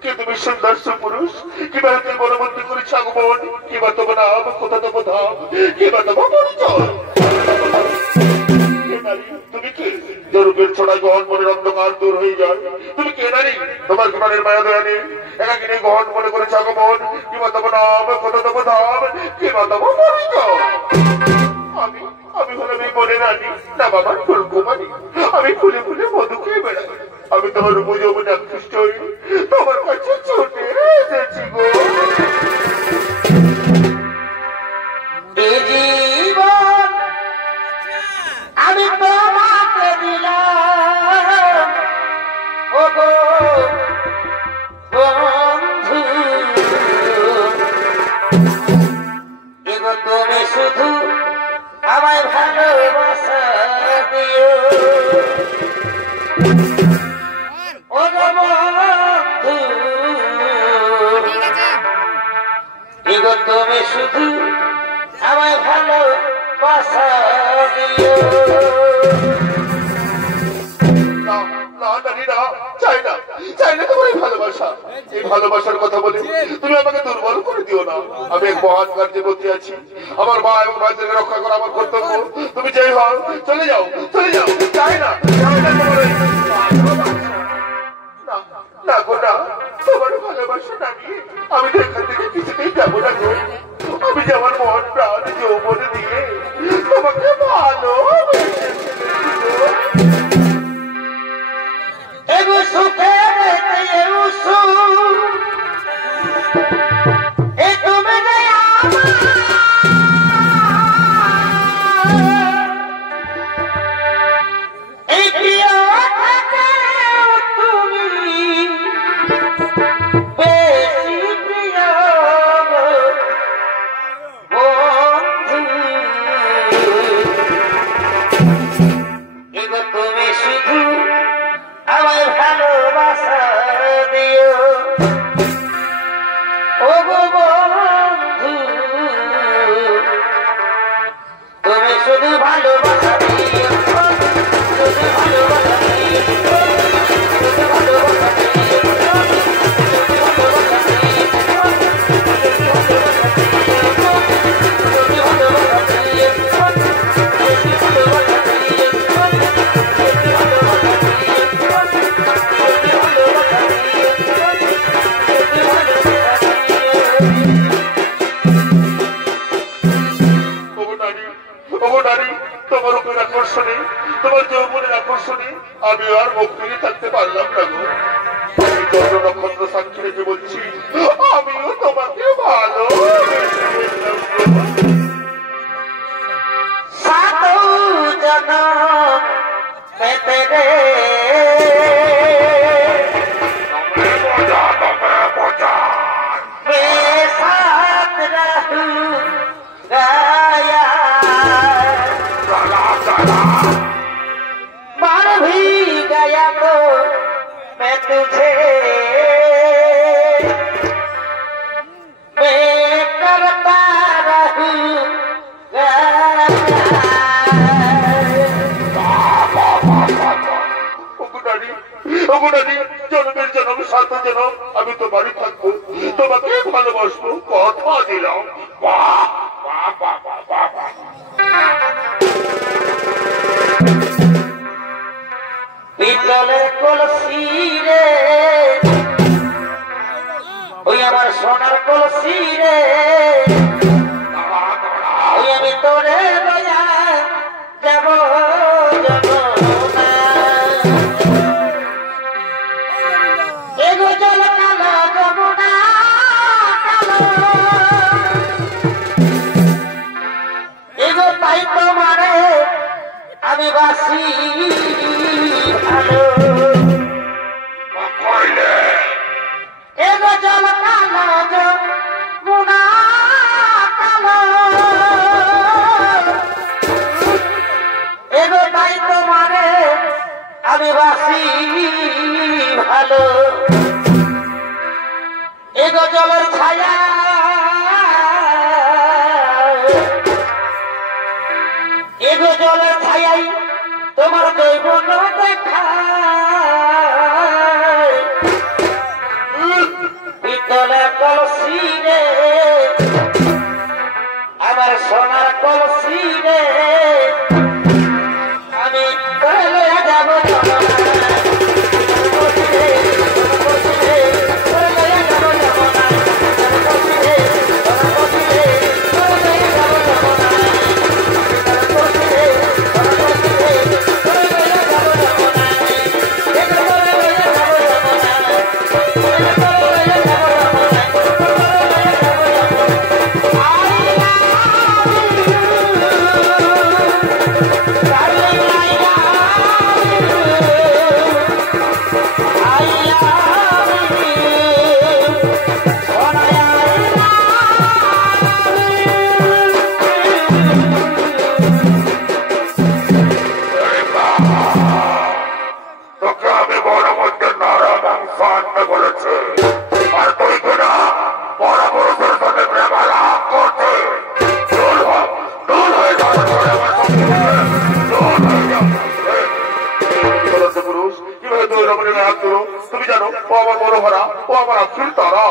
कि তুমি সুন্দর সুপুরুষ কিবা তুমি বলবন্তি করেছ আগমন কিবা তোমার নাম কোথা তোমার ধাম কিবা তোমার পরিচয় তুমি কি জরুরের ছোড়া গহন মনের অন্ধকার দূর হয়ে যায় তুমি কে নারী তোমার প্রাণের মায়া দয়া নেই একাকিনী গহন মনে করেছ আগমন কিবা তোমার নাম কোথা তোমার ধাম কিবা তোমার পরিচয় আমি আমি হলাম এই বনে রানী না বাবার ফুলকুমারী আমি ফুলে ফুলে মধু খেয়ে বেড়াই আমি তোমার উপযৌবনে আকৃষ্ট হই তোমার কাছে ছুটে এসেছি গো জীবন আমি তোমাকে দিলাম ও গো বন্ধু এগো তুমি শুধু আমায় ভালোবাসা দিও ও গো বন্ধু এগো তুমি শুধু আমায় ভালোবাসা দিও চাই না তোমার এই ভালোবাসা এই ভালোবাসার কথা বলে তুমি আমাকে দুর্বল করে দিও না আমি এক মহান কার্যে বসে আছি আমার মা এবং ভাইদেরকে রক্ষা করা আমার কর্তব্য তুমি যেই হও চলে যাও চাই না তোমার এই না গো না তোমার ভালোবাসা না নিয়ে আমি তো এখান থেকে কিছুতেই যাবো না গো আমি যে আমার মন প্রাণ যৌবন দিয়ে তোমাকে ভালো তোমার যৌবনের আকর্ষণে আমি আর মুখ ফিরে থাকতে পারলাম না গো আমি চন্দ্র নক্ষত্র সাক্ষী রেখে বলছি আমিও তোমাকে ভালো तुझे मैं करता रहूंगा জন্মের জন্ম সাত জন্ম আমি তোমারই থাকবো তোমাকে ভালোবাসবো কথা দিলাম পিতলের কলসি রে ওই আমার সোনার কলসি রে ওই আমি তোরে বয়া যাব এগো জল কালো যমুনা কালো এগো তাই তোমারে আমি বাসি এগো জল কালো যমুনা কালো এগো তাই তোমারে আমি বাসি ভালো এগো জলের ছায়া এগো জলের ছায়াই তোমার যৌবন দেখা আমার সোনার কলসি রে আমি করে যাব তুমি জানো ও আমার মনোহরা, ও আমার আফসুল তারা।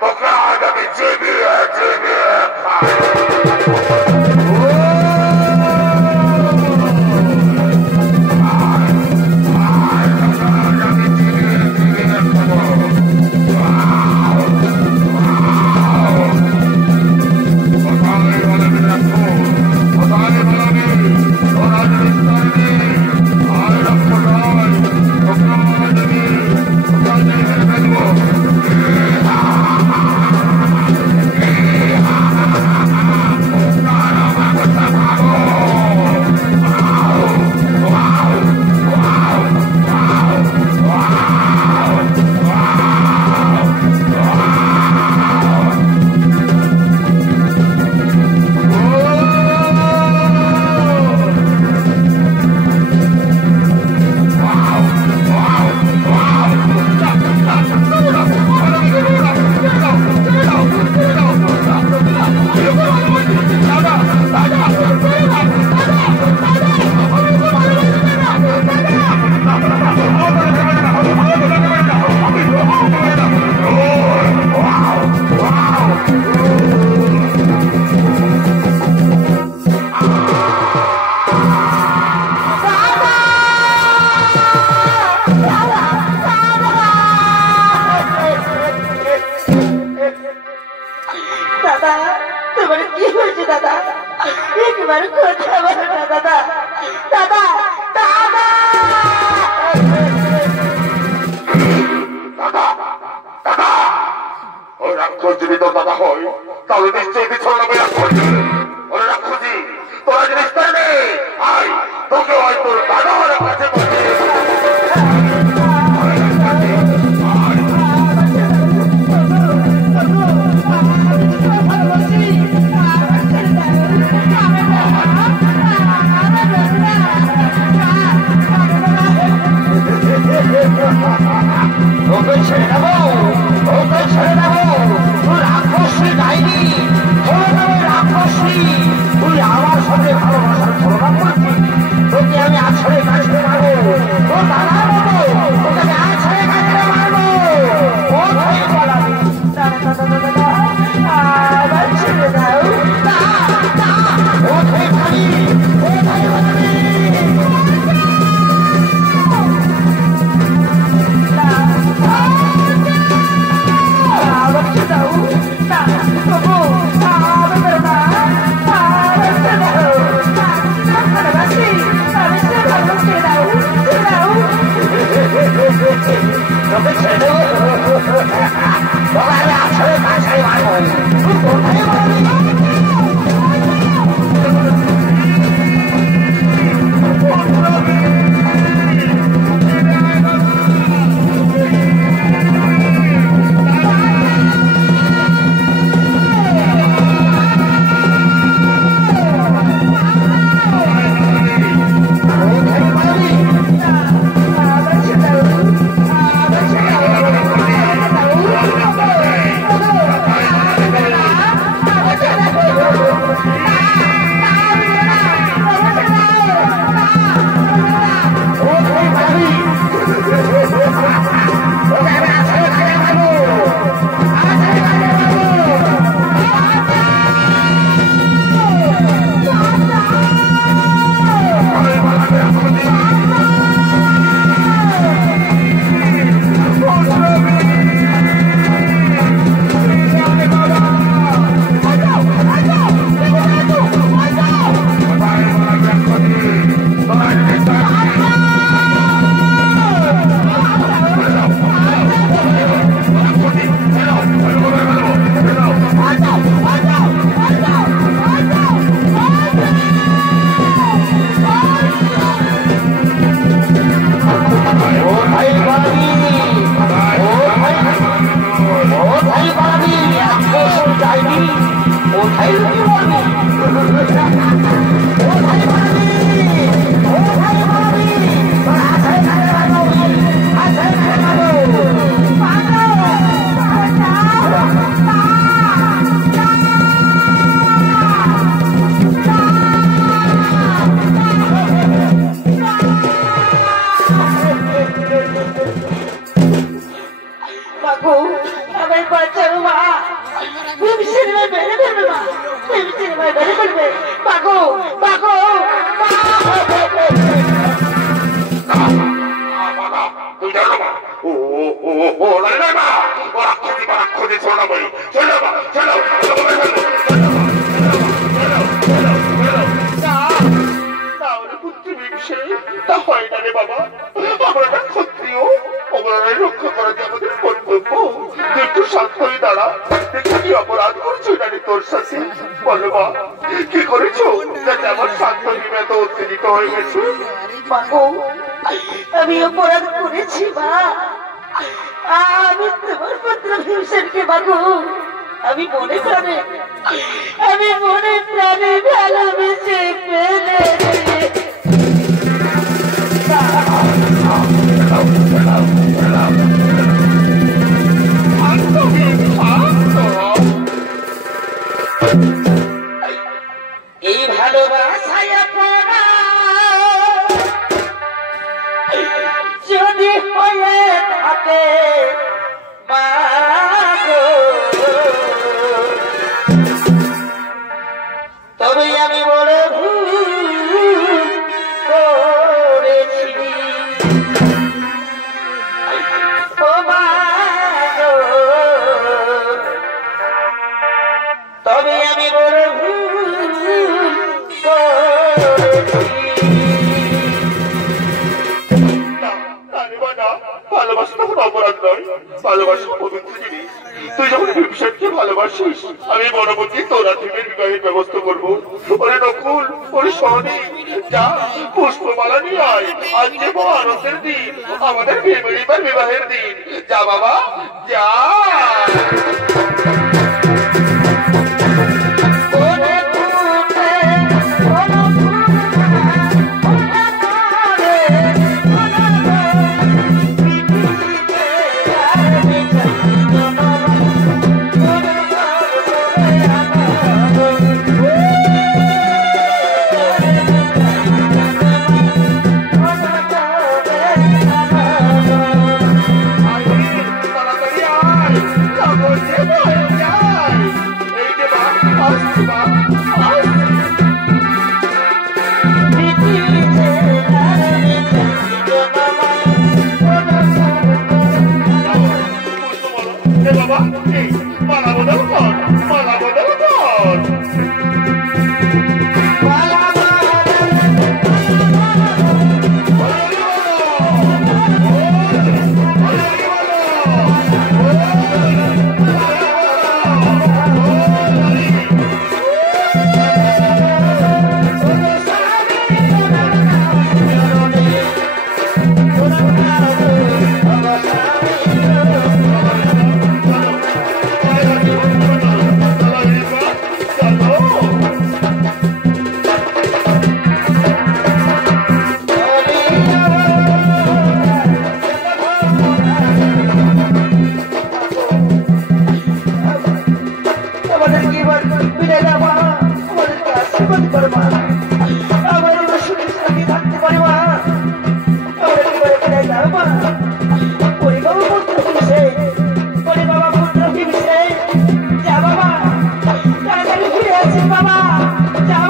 তোকে আজ আমি চিবিয়ে চিবিয়ে তুই আমার সাথে ভালোবাসার ছলনা করছিস, তোকে আমি আসলে ও না না ওরা খুঁজে ছোড়া বই চলো চলো তা হয় না রে বাবা, আমরা না ক্ষত্রিয়, অপরাধের রক্ষা করা যে আমাদের কর্তব্য। তুই একটু শান্ত হয়ে দাঁড়া, দেখি কি অপরাধ করছো নারী তোর সাথে, বলো মা কি করেছো যাতে আমার শান্ত নিমে এত উত্তেজিত হয়ে গেছে? আমি অপরাধ করেছি মা, আমি তোমার পুত্র ভীমসেনকে বাবু আমি মনে প্রাণে ভালোবেসে ফেলেছি। এই ভালোবাসায় পড়া যদি হয়ে থাকে মা গো, তবে আমি বড় ভুল করেছি। ও মা গো, তবে আমি বড় ভুল করেছি। ভালোবাসা তখন অপরাধ নয়, ভালোবাসা পবিত্র জিনিস। তুই যখন ভীমসেনকে ভালোবাসিস, আমি মনে করছি তোরা ভীমের বিবাহের ব্যবস্থা করবো। ওরে নকুল, ওরে সহনী, যা পুষ্পমালা নিয়ে আয়, আজকে বড় আনন্দের দিন, আমাদের ভীমের এবার বিবাহের দিন। যা বাবা যা।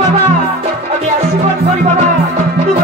বাবা আমি আশীর্বাদ করি বাবা, তুমি